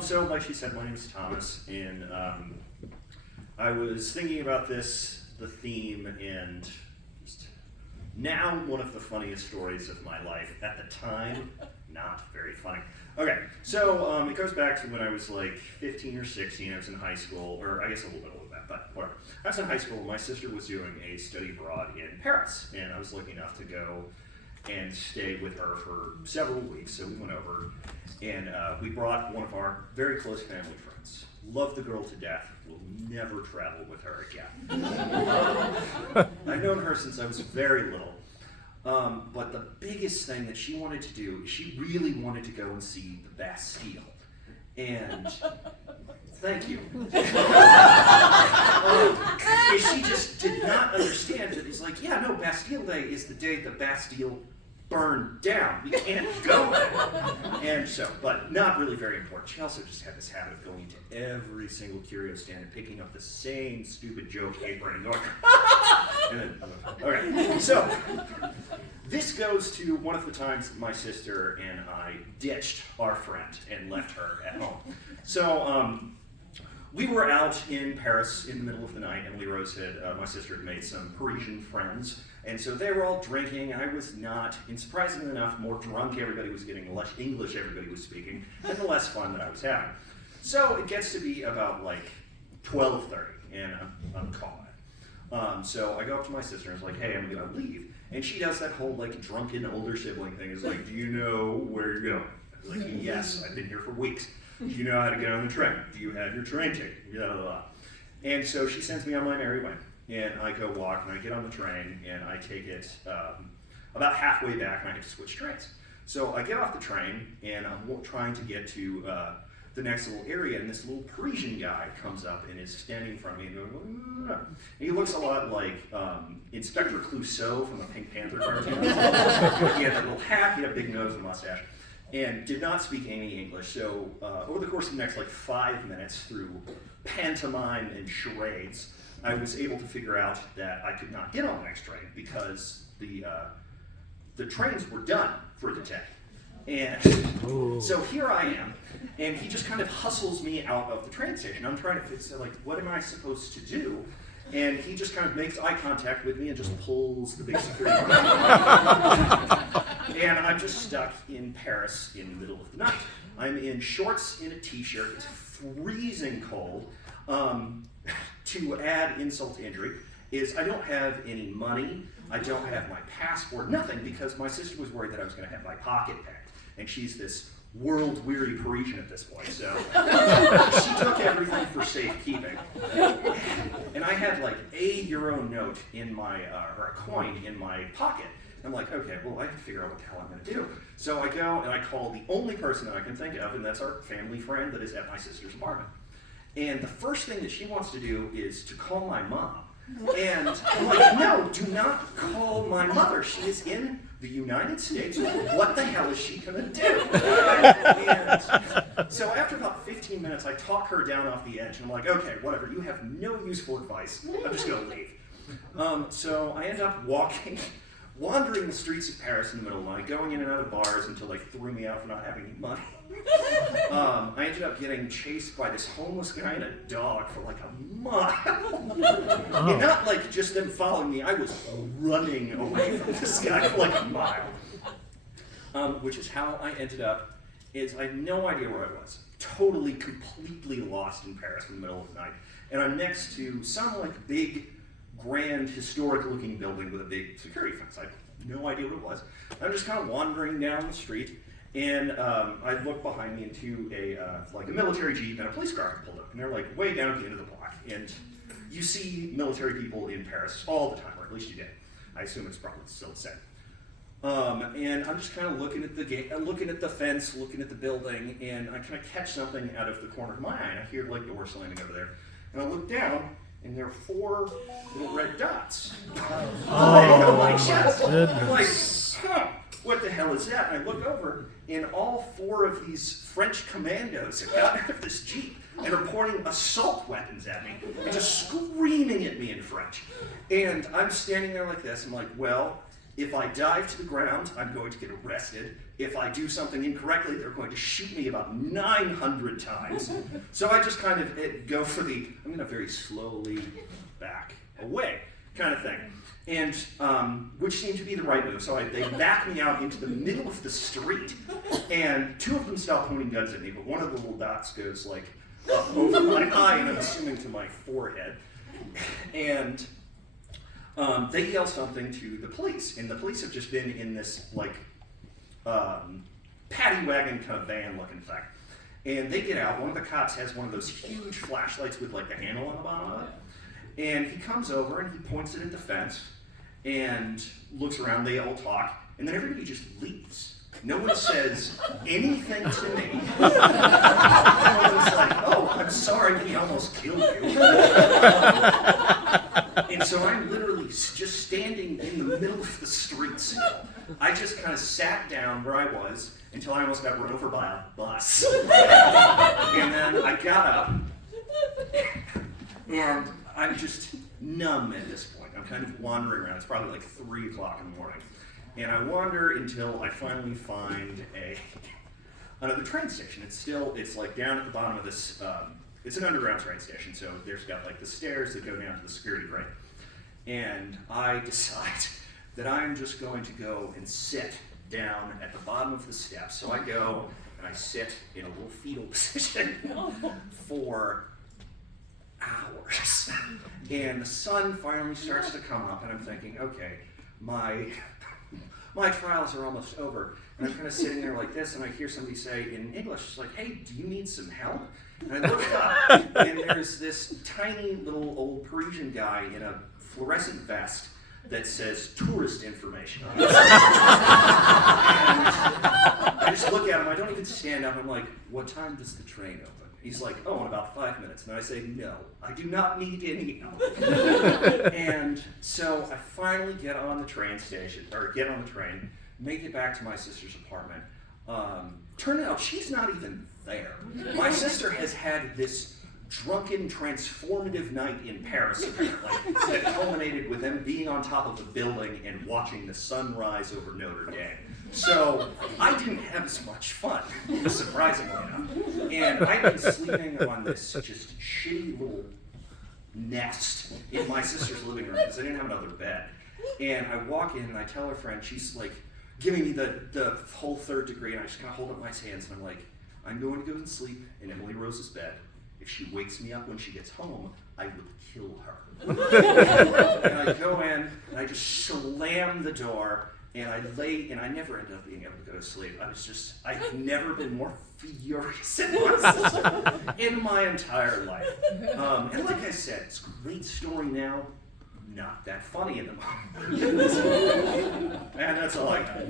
So like she said, my name is Thomas, and I was thinking about the theme, and just now one of the funniest stories of my life. At the time, not very funny. Okay, so it goes back to when I was like 15 or 16. I was in high school, or I guess a little bit older than that, but whatever. I was in high school. My sister was doing a study abroad in Paris, and I was lucky enough to go and stay with her for several weeks. So we went over, and we brought one of our very close family friends. Love the girl to death. Will never travel with her again. I've known her since I was very little. But the biggest thing that she wanted to do is she really wanted to go and see the Bastille. And thank you. And she just did not understand it. It's like, yeah, no, Bastille Day is the day the Bastille burned down. We can't go there. And so, but not really very important. She also just had this habit of going to every single curio stand and picking up the same stupid joke apron and going, and then, okay. So, this goes to one of the times my sister and I ditched our friend and left her at home. So, we were out in Paris in the middle of the night. Emily Rose my sister had made some Parisian friends, and so they were all drinking. I was not, and surprisingly enough, more drunk everybody was getting, the less English everybody was speaking, and the less fun that I was having. So it gets to be about like 12:30, and I'm calling. So I go up to my sister and I was like, hey, I'm gonna leave. And she does that whole like drunken older sibling thing. It's like, do you know where you're going? I was like, yes, I've been here for weeks. Do you know how to get on the train? Do you have your train ticket? Blah, blah, blah. And so she sends me on my merry way. And I go walk, and I get on the train, and I take it about halfway back, and I have to switch trains. So I get off the train, and I'm trying to get to the next little area, and this little Parisian guy comes up and is standing in front of me and going, and he looks a lot like Inspector Clouseau from the Pink Panther cartoon. He had that little hat, he had a big nose and mustache, and did not speak any English. So over the course of the next like 5 minutes, through pantomime and charades, I was able to figure out that I could not get on the next train because the trains were done for the day. And so here I am, and he just kind of hustles me out of the train station. I'm trying to figure out, like, what am I supposed to do? And he just kind of makes eye contact with me and just pulls the big security button. And I'm just stuck in Paris in the middle of the night. I'm in shorts and a t-shirt. It's freezing cold. To add insult to injury is I don't have any money. I don't have my passport, nothing, because my sister was worried that I was going to have my pocket picked. And she's this world-weary Parisian at this point, so she took everything for safekeeping. And I had like a euro note in my, or a coin in my pocket. I'm like, okay, well, I have to figure out what the hell I'm going to do. So I go and I call the only person that I can think of, and that's our family friend that is at my sister's apartment. And the first thing that she wants to do is to call my mom. And I'm like, no, do not call my mother. She is in the United States. What the hell is she going to do? And so after about 15 minutes, I talk her down off the edge. And I'm like, okay, whatever. You have no useful advice. I'm just going to leave. So I end up wandering the streets of Paris in the middle of the night, going in and out of bars until they threw me out for not having any money. I ended up getting chased by this homeless guy and a dog for like a mile. And not like just them following me, I was running away from this guy for like a mile. Which is how I ended up, I had no idea where I was. Totally, completely lost in Paris in the middle of the night. And I'm next to some like big, grand, historic-looking building with a big security fence. I had no idea what it was. I'm just kind of wandering down the street, and I look behind me into a military jeep and a police car pulled up, and they're like way down at the end of the block. And you see military people in Paris all the time, or at least you did. I assume it's probably still the same. And I'm just kind of looking at the gate, looking at the fence, looking at the building, and I kind of catch something out of the corner of my eye, and I hear like doors slamming over there, and I look down. And there are 4 little red dots on my chest. I'm like, what the hell is that? And I look over, and all 4 of these French commandos have gotten out of this Jeep and are pointing assault weapons at me and just screaming at me in French. And I'm standing there like this. I'm like, well, If I dive to the ground, I'm going to get arrested. If I do something incorrectly, they're going to shoot me about 900 times. So I just kind of go for the, I'm going to very slowly back away kind of thing. And which seemed to be the right move. So they back me out into the middle of the street, and two of them stop pointing guns at me, but one of the little dots goes like up over my eye, and I'm assuming to my forehead. And they yell something to the police, and the police have just been in this like paddy wagon kind of van looking thing. And they get out. One of the cops has one of those huge flashlights with like the handle on the bottom of it. And he comes over and he points it at the fence and looks around. They all talk, and then everybody just leaves. No one says anything to me. Everyone's like, "Oh, I'm sorry, we almost killed you." And so I'm literally just standing in the middle of the street still. I just kind of sat down where I was until I almost got run over by a bus. And then I got up, and I'm just numb at this point. I'm kind of wandering around. It's probably like 3 o'clock in the morning. And I wander until I finally find another train station. It's like down at the bottom of this, it's an underground train station, so there's got like the stairs that go down to the security grate. And I decide that I'm just going to go and sit down at the bottom of the steps. So I go and I sit in a little fetal position for hours. And the sun finally starts to come up, and I'm thinking, okay, my trials are almost over. And I'm kind of sitting there like this, and I hear somebody say in English, it's like, "Hey, do you need some help?" And I look up, and there's this tiny little old Parisian guy in a fluorescent vest that says tourist information on it. And I just look at him, I don't even stand up, I'm like, "What time does the train open?" He's like, "Oh, in about 5 minutes." And I say, "No, I do not need any help." And so I finally get on the train, make it back to my sister's apartment. Turned out she's not even there. My sister has had this drunken, transformative night in Paris, apparently, that culminated with them being on top of a building and watching the sun rise over Notre Dame. So I didn't have as much fun, surprisingly enough. And I'd been sleeping on this just shitty little nest in my sister's living room because I didn't have another bed. And I walk in and I tell her friend, she's like giving me the whole third degree, and I just kind of hold up my hands and I'm like, "I'm going to go and sleep in Emily Rose's bed. If she wakes me up when she gets home, I would kill her." And I go in and I just slam the door. And I lay, and I never ended up being able to go to sleep. I've never been more furious at my sister in my entire life. And like I said, it's a great story now, not that funny in the moment. And that's all I got.